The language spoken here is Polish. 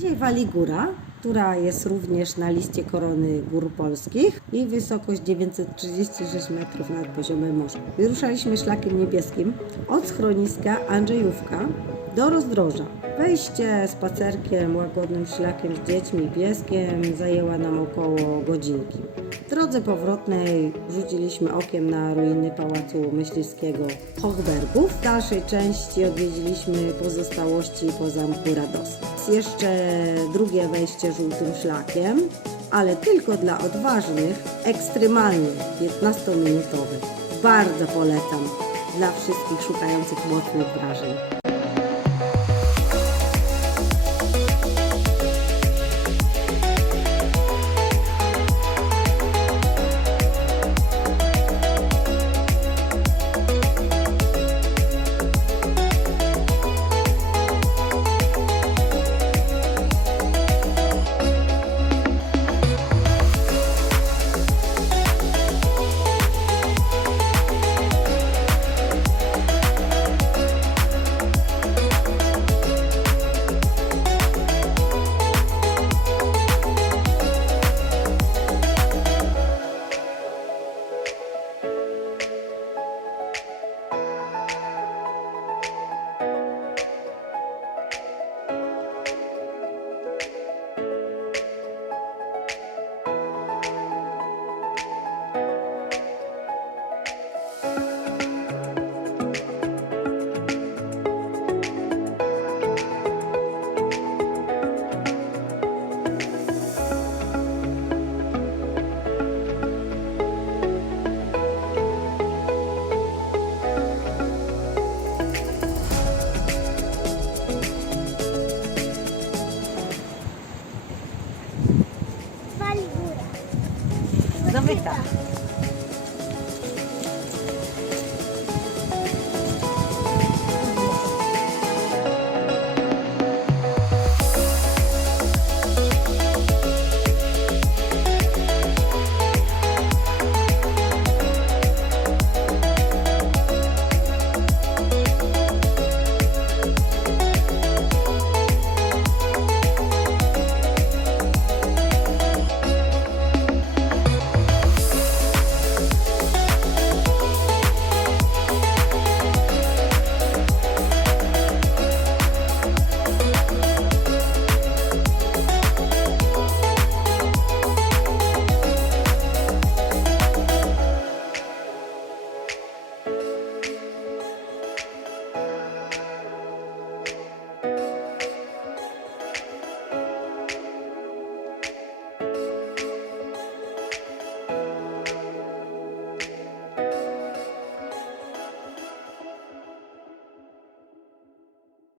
Dzisiaj wali góra, która jest również na liście korony gór polskich. Jej wysokość 936 metrów nad poziomem morza. Wyruszaliśmy szlakiem niebieskim od schroniska Andrzejówka do rozdroża. Wejście spacerkiem, łagodnym szlakiem z dziećmi pieskiem zajęła nam około godzinki. W drodze powrotnej rzuciliśmy okiem na ruiny Pałacu Myśliwskiego Hochbergów. W dalszej części odwiedziliśmy pozostałości po zamku Radosny. Jeszcze drugie wejście żółtym szlakiem, ale tylko dla odważnych, ekstremalnie 15-minutowy. Bardzo polecam dla wszystkich szukających mocnych wrażeń. Wali góra. Zamyka.